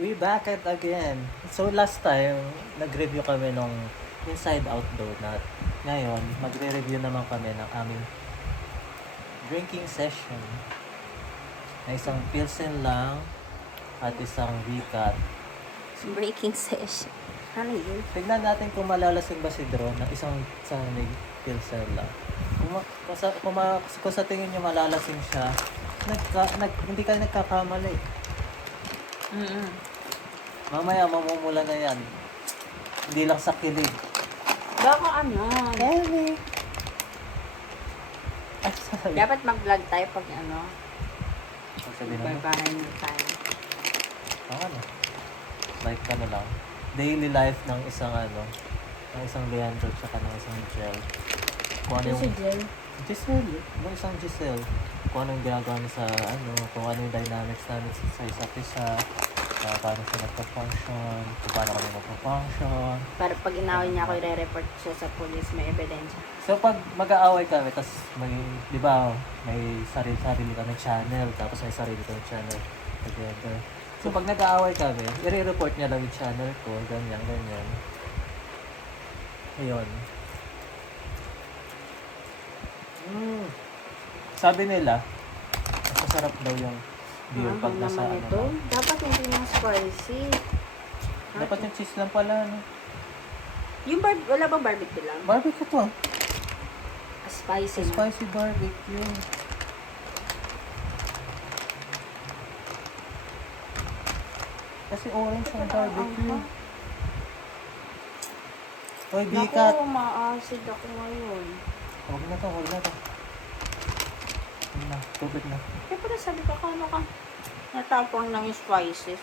We back at again. So last time, nag-review kami nung Inside Out Donut. Ngayon, magre-review naman kami ng aming drinking session na isang Pilsen lang at isang Vicat. Breaking session. Ano yun? Tignan natin kung malalasing ba si Dron ng isang sanig Pilsen lang. Kung sa tingin nyo malalasing siya, hindi ka nagkakamali. Mamaya mamumula na yan. Hindi lang sa kilig. Baka ano, Kemi! Ay, sorry. dapat mag-vlog tayo pag ano, Sabi naman. barbahan mo tayo. Ano? Like ano lang. Daily life ng isang ng isang Leandro tsaka ng isang Jel. Kung ano yung... Jel? Giselle. Yung isang Giselle. Kung ano yung ginagawa niya sa kung ano yung dynamics namin sa isa't isa. Paano siya nagpa-function. Kung paano kami magpa-function. Para pag inaway niya ako, i-report siya sa police, may ebidensya. So pag mag-aaway kami, tapos may, di ba, may sarili kami channel, tapos may sarili kami channel together. So pag nag-aaway kami, i-report niya lang yung channel ko, ganyan. Ayun. Sabi nila, mas masarap daw yung beer pag nasa naman ito. Dapat hindi na spicy. Dapat yung cheese lang pala, no? Yung wala bang barbecue lang? Barbecue to. Spicy na. Spicy barbecue. Kasi orange ang barbecue. Hoy, Bikat. Naku, ma-acid ako ngayon. Huwag na to. Yun na, tubig na. Kaya pala sabi ko, kano ka? Natapang lang yung spicy.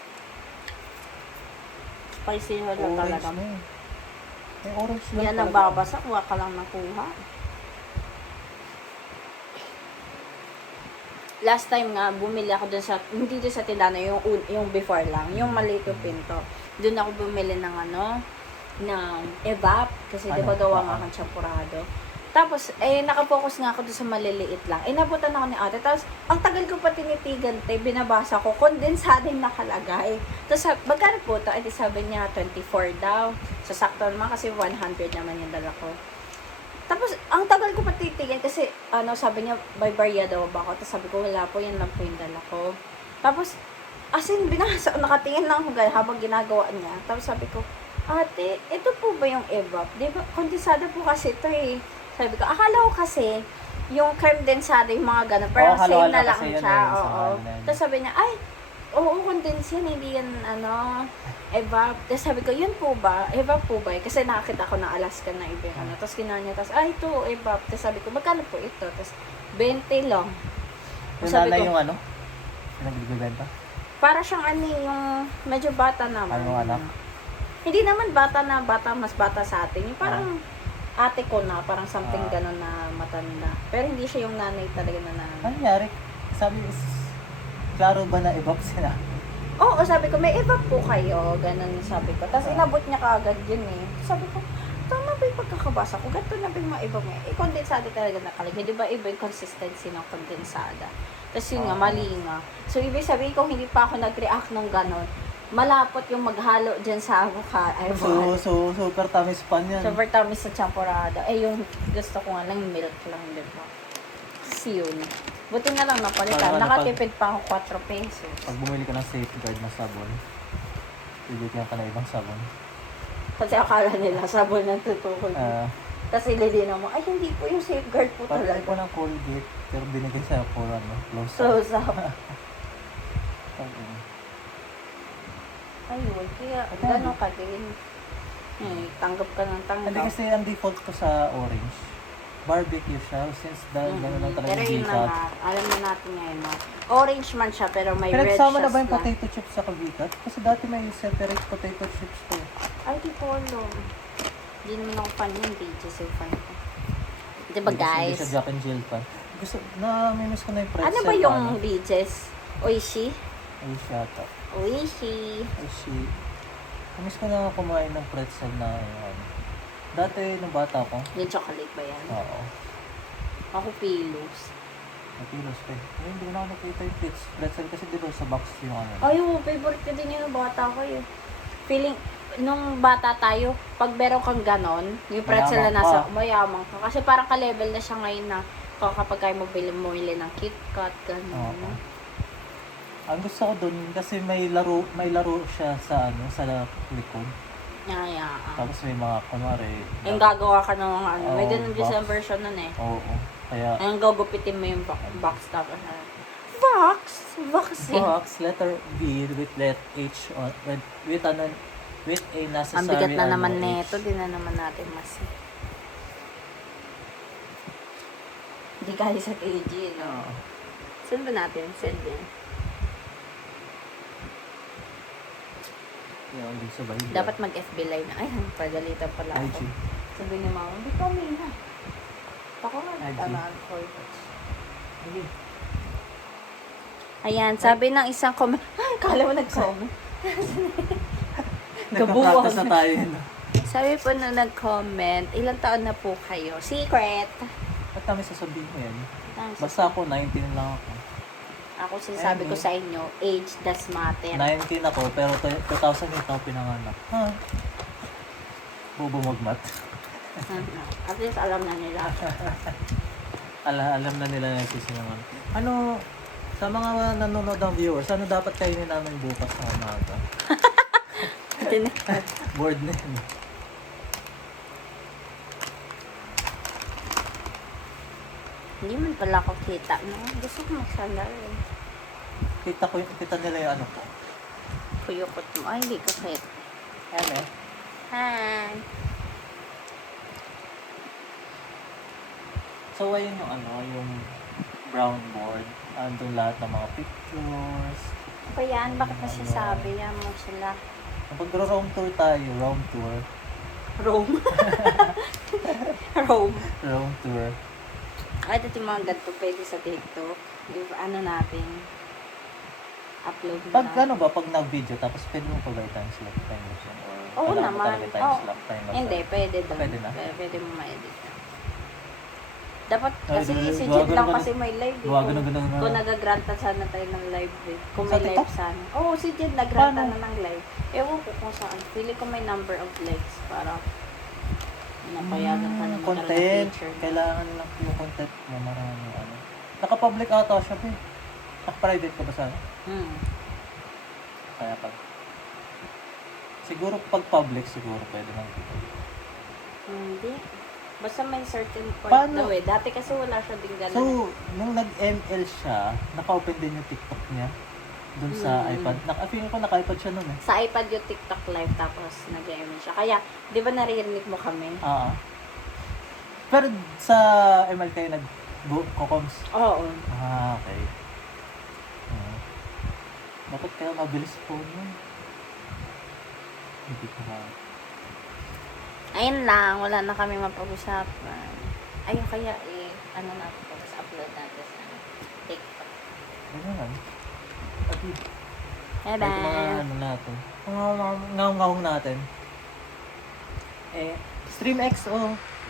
Spicy na lang Orange talaga. na eh. May orange lang Yan talaga. nagbabasa, kuha ka lang nakuha. Last time nga, bumili ako dun sa, hindi dun sa tindana, yung before lang, yung maliit yung pinto. Dun ako bumili ng ng evap, kasi di ba gawa nga akong champurado. Tapos, nakapokus nga ako dun sa maliliit lang. Nabutan ako ni ate. Tapos, ang tagal ko pa tinitigan, binabasa ko, kondensado yung nakalagay. Tapos, magkano po ito? Sabi niya, 24 daw. So, sakto naman kasi 100 naman yung dala ko. Tapos, ang tagal ko pa titigan kasi, sabi niya, may barya daw ba ako? Tapos, sabi ko, wala po, yan lang po yung dala ko. Tapos, binasa, nakatingin lang ako habang ginagawa niya. Tapos, sabi ko, ate, ito po ba yung evap? Di ba, kondensado po kasi ito eh. Sabi ko, akala ko kasi, yung creme densado, yung mga gano'n, parang same na lang siya. Oo. Tapos sabi niya, ay, oo, condense yan, hindi yan, evap. Tapos sabi ko, yun po ba? Evap po ba? Kasi nakakita ko na Alaska na iba yung Tapos kinuha niya, tapos, ay, ito, evap. Tapos sabi ko, magkano po ito? Tapos, 20 lang. Yung Sabi nanay ko, yung nagbibenta? para siyang yung medyo bata naman. Anong anak? Hindi naman bata, mas bata sa atin. Yung parang ate ko na, parang something gano'n na matanda. Pero hindi siya yung nanay talaga na nanay. Ano nangyari? Sabi, klaro ba na evap sila? Oo, sabi ko, may evap po kayo. Ganun sabi ko. Tapos inabot niya kaagad yun eh. Sabi ko, tama ba yung pagkakabasa ko? Ganito na ba yung mga evap niya? Kondensado talaga nakalagay. Di ba iba yung consistency ng kondensada? Tapos yun nga, mali nga. So, ibig sabihin ko, hindi pa ako nag-react ng gano'n. Malapot yung maghalo dyan sa avocado. So, super tamis pan yan. Super tamis sa champurado. Yung gusto ko nga lang, milk lang, di ba? Kasi yun. Buti na lang napalitan. Nakatipid pa ako 4 pesos. Pag bumili ka ng safeguard na sabon, bibigyan ka na ibang sabon. Kasi akala nila sabon ng tutukod. Kasi lilinaw mo, ay hindi po yung safeguard po Pag talaga. ko ng Colgate, pero binigay sa'yo po, close up. Close up. Ayun, kaya gano'n ka din. Tanggap ka ng tanggap. Hindi kasi ang default ko sa orange, barbecue siya, since gano'n lang talaga Pero yung yun na Vicat. nga, alam na natin ngayon na orange man siya pero may red Pinagsama siya na ba yung potato chips sa Vicat? Kasi dati may separate potato chips ko. Ay, di ko alam. Hindi naman ako fan yung BG's yung fan ko. Diba guys? Hindi siya Jack and Jill pa. Gusto, na-miss ko na yung pretzel. Ano ba yung BG's? Oishi? Ay, shata. Oishi. Ay, shit. Namiss ko na kumain ng pretzel na dati, nung bata ko. Yung chocolate ba yan? Oo. Ako pilos. Nakilos pa eh. Ayun, hindi ko na ako nakita yung pretzel kasi di ba sa box yung ano. Ay, favorite ko din yun, bata ko yun. Feeling, nung bata tayo, pag meron kang ganon, yung pretzel na Mayaman nasa, ka. mayamang ka. Kasi parang ka-level na siya ngayon na kapag kayo mabili ng KitKat, ganon. Oo. Ang gusto ko dun kasi may laro siya sa ano, sa likod. Tapos may mga kunwari. Yung gagawa ka ng ano, may Oo, ganun din box. sa version nun eh. Oo. Kaya Ang gugupitin mo yung box tapos Vox! Vox eh. box, letter B with letter H on with ano with a necessary Ang bigat na naman H. neto, di na naman natin mas. Hindi kaya sa KG, no? Oo. Saan ba natin? Send din. Yan, din sa Bible. Dapat mag-FB live na. Ay, pagalitan pala ako. IG. Sabi ni mama, hindi kami na. Ako nga, IG. tamaan ko. Sige. Ayan, sabi ng isang comment. Ay, kala mo nag-comment. Nagpa-practice na tayo. No? Sabi po na nag-comment, ilang taon na po kayo? Secret! Ba't kami sasabihin mo yan? Ang Basta ako, 19 lang ako. Ako sinasabi ko sa inyo, age does matter. 19 ako, pero 2008 ako pinanganak. Ha? Bobo magmat. At least alam na nila. Alam na nila na naman. Ano, sa mga nanonood ng viewers, ano dapat kainin namin bukas sa umaga? Board na yun. Hindi man pala ako kita, no? Gusto ko magsandal eh. Kita nila yung ano ko. Kuyukot mo. Ay, hindi ka fit. Ayan eh. Hi! So, ayun yung ano, yung brown board. Andun lahat ng mga pictures. Ano yan? Bakit nasasabi yan mo sila? Pag-roam tour tayo, roam tour. Rome. Rome. Roam tour. Ay, ito yung mga ganito pwede sa TikTok. Yung ano natin. Upload na. Pag ano ba, pag nag-video, tapos pwede mo pag time slap, time lapse yun, or Oo wala mo naman. talaga time Oo. slap, time lapse? Hindi, pwede doon. Pwede na? Pwede mo ma-edit. Dapat Ay, kasi si gawa Jed ka lang naman- kasi may live eh. gawa ka naman ng- Kung nagagranta sana tayo ng live eh. Kung Sa may live TikTok? sana. Oo, si Jed nagranta Paano? na ng live. Ewan ko kung saan. Pili ko may number of likes para napayagan ka naman talaga Content. feature. Kailangan lang yung content mo marami ano. Naka-public ata siya ba eh. Naka-private ka ba sana? Kaya pag siguro pag public siguro pwede nang dito. Hindi. Basta may certain point Paano? daw eh. Dati kasi wala siya din ganun. So, nung nag-ML siya, naka-open din yung TikTok niya dun sa iPad. Feeling ko naka-iPad siya nun eh. Sa iPad yung TikTok live tapos nag-ML siya. Kaya, di ba naririnig mo kami? Oo. Pero sa ML kayo nag-cocoms? Oo. Ah, okay. Dapat kaya mabilis phone yun. Hindi ko na. Ayun lang, wala na kami mapag-usapan. Ayun kaya ano natin po, upload natin sa TikTok. Ano yan? Pati. Bye Kahit mga bye! ano natin. Mga ngaw natin. Eh, Stream XO.